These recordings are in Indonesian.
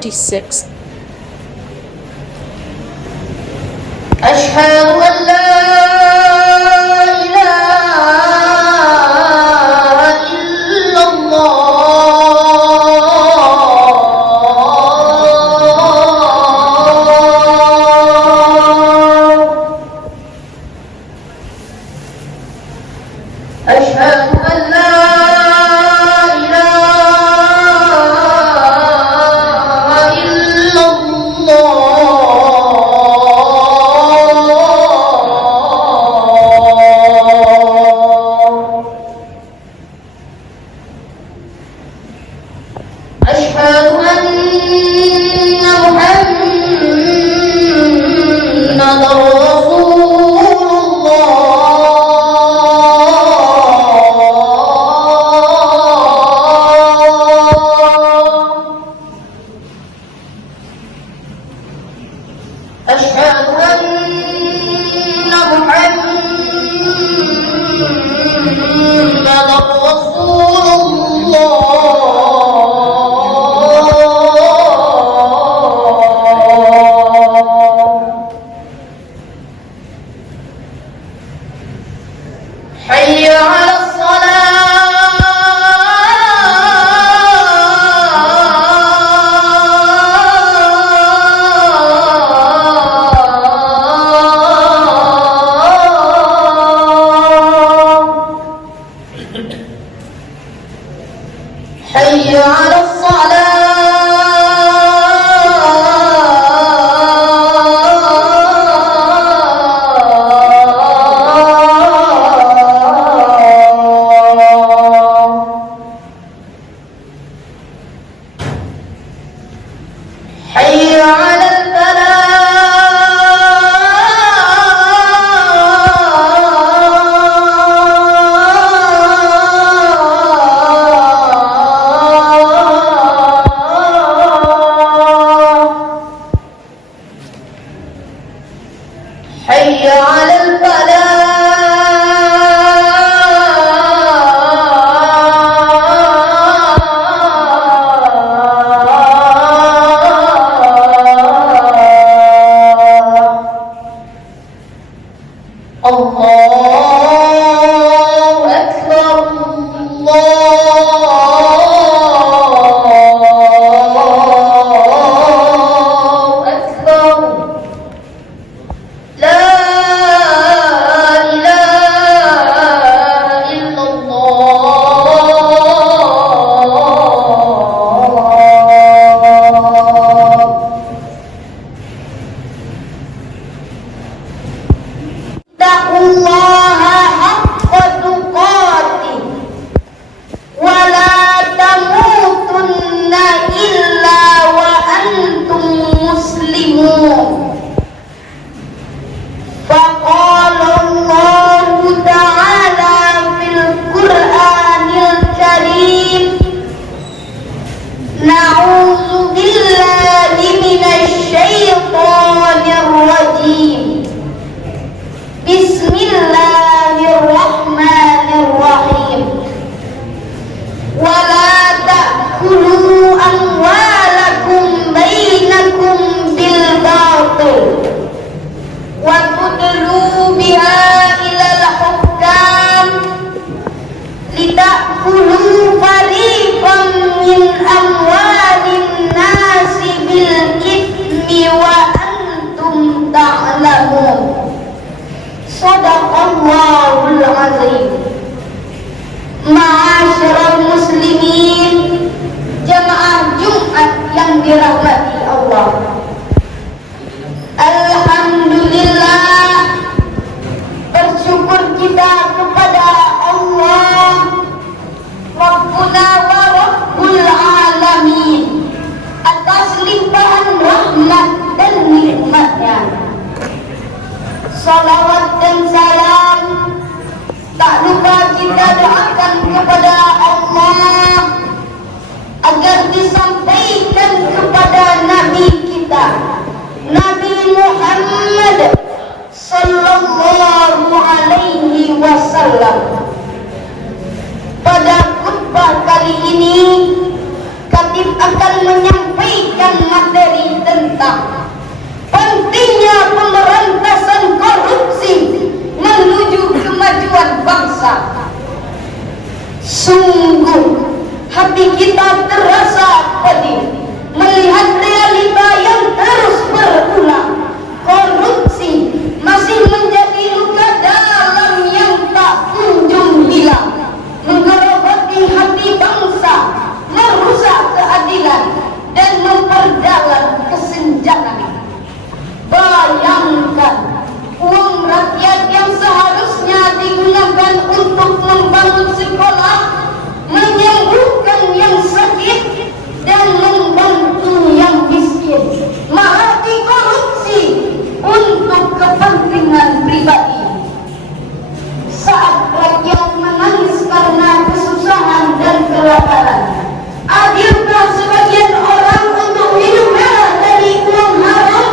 26. أشهد أن لا إله إلا الله أشهد أن لا إله إلا الله أشهد أن محمدا رسول الله أشهد أن محمدا رسول الله حي على الصلاة حي على الصلاة حي على الفلاح حي على الفلاح الله أكبر الله أكبر لا إله إلا الله اتقوا الله حق تقاته ولا تموتن إلا وأنتم مسلمون فقال الله تعالى في القرآن الكريم نعوذ بالله من الشيطان الرجيم بسم الله الرحمن الرحيم ولا تأكلوا أموالكم بينكم بالباطل وتدلوا بها إلى الحكام لتأكلوا فريقا من أموال الناس بالإثم وأنتم تعلمون صدق الله العظيم. Ma'asyiral muslimin, jamaah Jumat yang dirahmati Allah. Alhamdulillah, bersyukur kita kepada Allah Rabbuna wa Rabbul Alamin atas limpahan rahmat dan nikmatnya. Salawat dan salam tak lupa kita doakan kepada Allah agar disampaikan kepada Nabi kita Nabi Muhammad sallallahu alaihi wasallam. Pada khutbah kali ini, Khatib akan menyampaikan Sungguh hati kita terasa pedih melihat realita yang terus berulang. Korupsi masih menjadi luka dalam yang tak kunjung hilang, menggerogoti hati bangsa, merusak keadilan dan memperdalam kesenjangan. Bayangkan, uang rakyat yang seharusnya digunakan untuk membangun sekolah, menyembuhkan yang sakit, dan membantu yang miskin, malah dikorupsi untuk kepentingan pribadi. Saat rakyat menangis karena kesusahan dan kelaparan, adilkah sebagian orang untuk hidup mewah dari uang haram?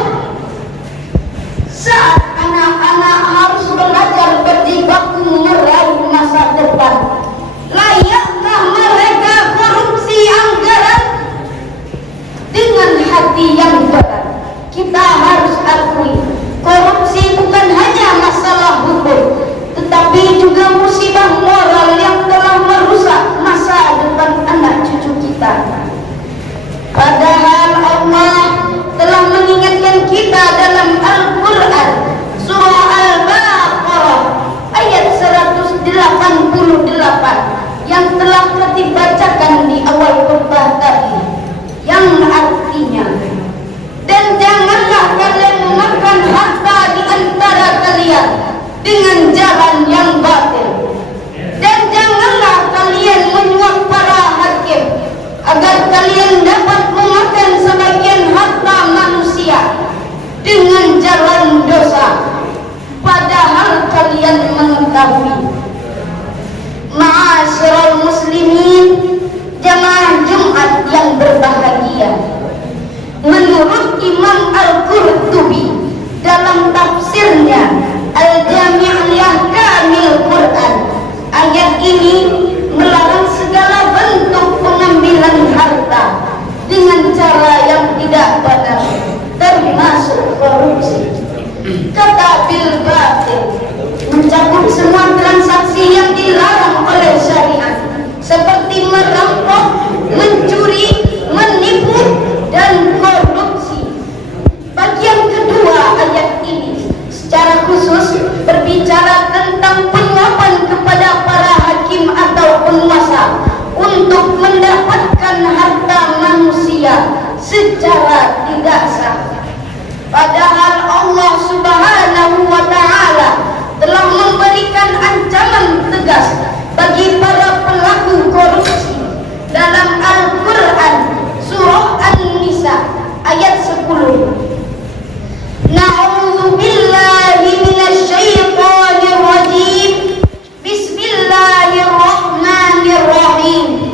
Saat anak-anak harus belajar berjibaku meraih masa depan, layakkah mereka korupsi anggaran? Dengan hati yang berat, kita harus akui, korupsi bukan hanya masalah hukum, tetapi juga musibah moral yang telah merusak masa depan anak cucu kita. Padahal Allah telah mengingatkan kita dalam Al-Quran, surah Al-Baqarah ayat 188 yang telah dibacakan di awal khutbah tadi, yang artinya, dan janganlah kalian memakan harta di antara kalian dengan jalan yang batil, dan janganlah kalian menyuap para hakim agar kalian dapat memakan sebagian harta manusia dengan jalan dosa, padahal kalian mengetahui. Ma'asyiral muslimin, jamaah Jumat yang berbahagia, menurut Imam Al-Qurtubi dalam tafsirnya Al-Jami' li Ahkamil Quran, ayat ini melarang segala bentuk pengambilan harta dengan cara yang tidak benar, termasuk korupsi. Kata bil batil mencakup semua transaksi yang dilarang oleh syariat, seperti merampok, mencuri, menipu, dan korupsi. Bagian kedua ayat ini secara khusus berbicara tentang penyuapan kepada para hakim atau penguasa untuk mendapatkan harta manusia secara tidak sah. Padahal Allah Subhanahu wa Ta'ala telah memberikan ancaman tegas bagi para pelaku korupsi dalam Al-Quran surah An-Nisa ayat 10. Na'udzubillahi minasyaitonir rajim. Bismillahirrahmanirrahim.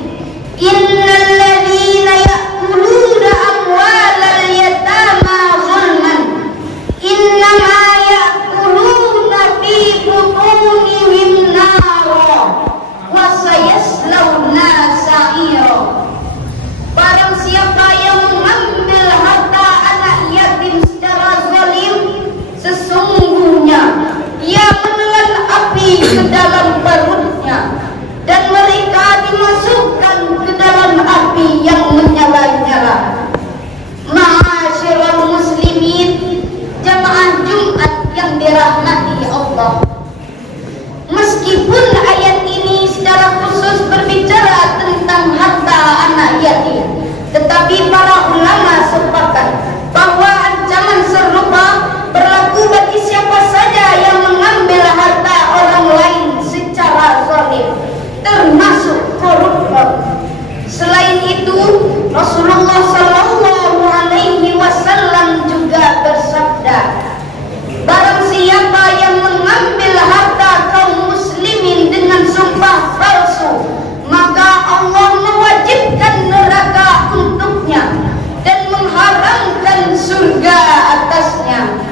Innal ladzina ya'kuluna amwalal yatama zulman innama ya'kuluna fi butunihim nara wa sayaslawna sa'ira. Barang siapa yang mengambil harta anak yatim secara zalim, sesungguhnya ia menelan api ke dalam perutnya, dan mereka dimasukkan ke dalam api yang menyala-nyala. Ma'asyiral muslimin, jamaah Jumat yang dirahmati Allah, meskipun ayat ini secara khusus berbicara tentang harta anak yatim, tetapi para ulama sepakat bahwa ancaman serupa berlaku bagi siapa saja yang mengambil harta orang lain secara zalim, termasuk koruptor. Selain itu, Rasulullah Sallallahu Alaihi Wasallam juga bersabda, barang siapa yang mengambil harta kaum muslimin dengan sumpah palsu, maka Allah mewajibkan neraka untuknya dan mengharamkan surga atasnya.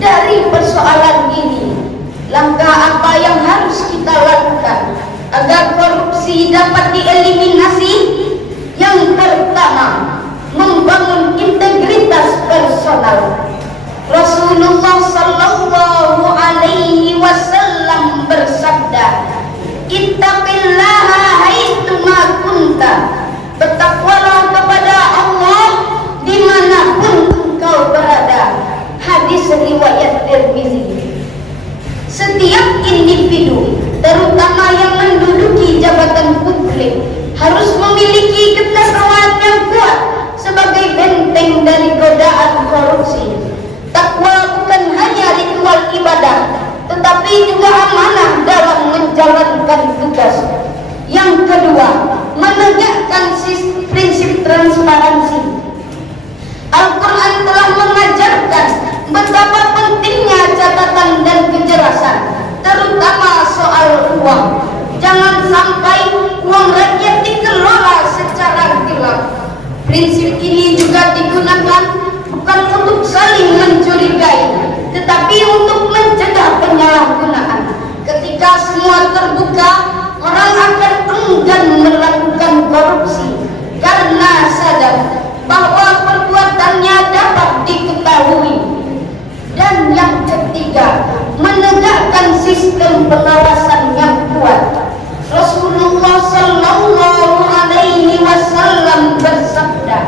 Dari persoalan ini, langkah apa yang harus kita lakukan agar korupsi dapat dieliminasi? Yang pertama, membangun integritas personal. Rasulullah Sallallahu Alaihi Wasallam bersabda, "Kita dan melakukan korupsi karena sadar bahwa perbuatannya dapat diketahui. Dan yang ketiga, menegakkan sistem pengawasan yang kuat. Rasulullah sallallahu alaihi wasallam bersabda,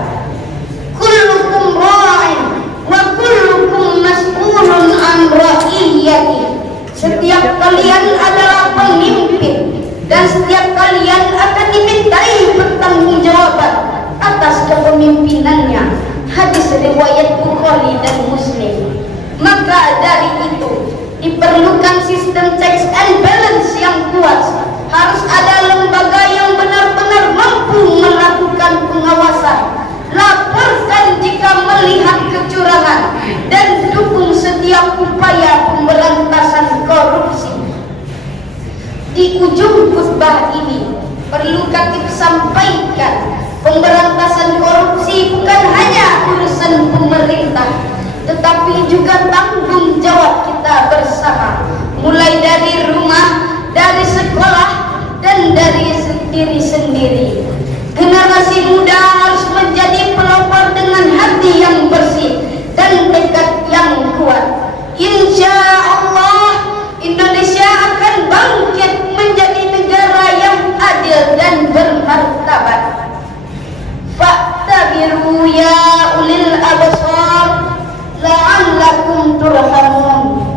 kullukum ra'in wa kullukum mas'ulun an ra'iyati. Setiap kalian adalah pemimpin dan setiap kalian akan dimintai pertanggungjawaban atas kepemimpinannya. Hadis riwayat Bukhari dan Muslim. Maka dari itu diperlukan sistem checks and balance yang kuat. Harus ada lembaga yang benar-benar mampu melakukan pengawasan. Laporkan jika melihat kecurangan dan dukung setiap upaya pemberantasan korupsi. Di ujung khutbah ini perlu Khatib sampaikan, pemberantasan korupsi bukan hanya urusan pemerintah, tetapi juga tanggung jawab kita bersama, mulai dari rumah, dari sekolah, dan dari diri sendiri. Generasi muda harus menjadi pelopor dengan hati yang bersih dan tekad yang kuat. Insya Allah Indonesia akan bangkit menjadi negara yang adil dan bermartabat. Fa'tabiru ya ulil absar la'allakum turhamun.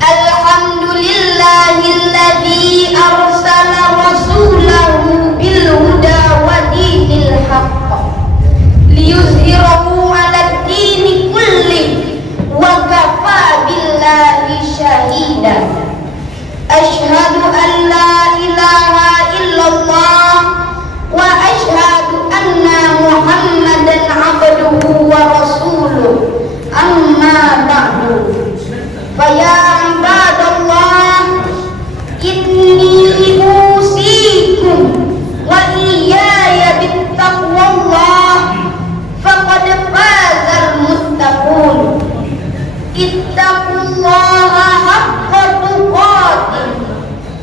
Alhamdulillahilladzi arsala rasulahu bil huda wa dinil haqq liyuzhirahu 'alad dini kulli wa kafa billahi shahidan. Asyhadu an la ilaha illallah wa asyhadu anna Muhammadan 'abduhu wa rasuluh. Amma ba'du. Faya ibadallah, inni usikum wa iyaya bittaqwallah faqad fazal muttaqun. Ittaqullaha haqqa tuqatih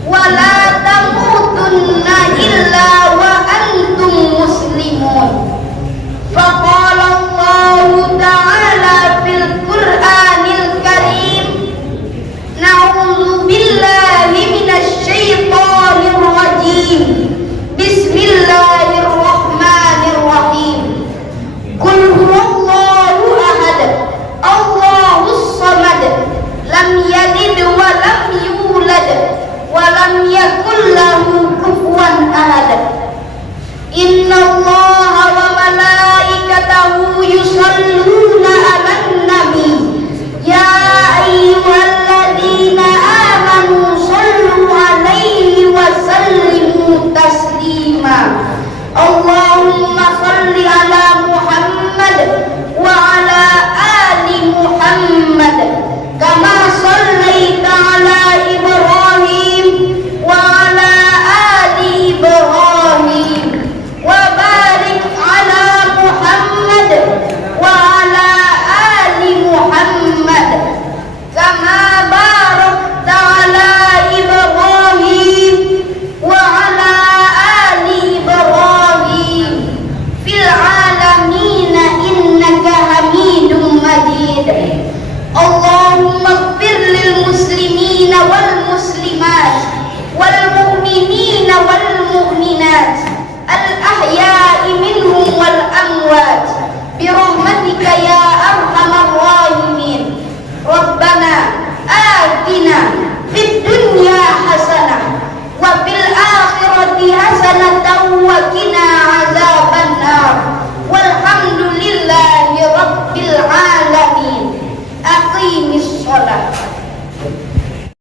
wa la tamutunna illa wa antum muslimun. Faqala Allahu ta'ala fil Qur'anil Karim, na'udzu billahi minasy syaithanir rajim. Bismillahirrahmanirrahim. Qul huwallahu ahad, Allahus samad, lam yalid wa lam yulad wa lam yakul lahu kufuwan ahad. Innallaha wa malaikatahu yusholluna 'alan nabi. Ya ayyuhalladzina amanu shollu 'alaihi wa sallimu taslima. Allahumma sholli 'ala Muhammad wa 'ala ali Muhammad kama shallaita 'ala Ibrahim wa 'ala ali Ibrahim wa barik 'ala Muhammad wa 'ala ali Muhammad kama barakta 'ala Ibrahim wa 'ala ali Ibrahim fil 'alamin innaka Hamidum Majid. Allahumma ighfir lil muslimina wal muslimat wal mu'minina wal mu'minat al ahya'i minhum wal amwat bi rahmatika ya arhamar rahimin. Rabbana atina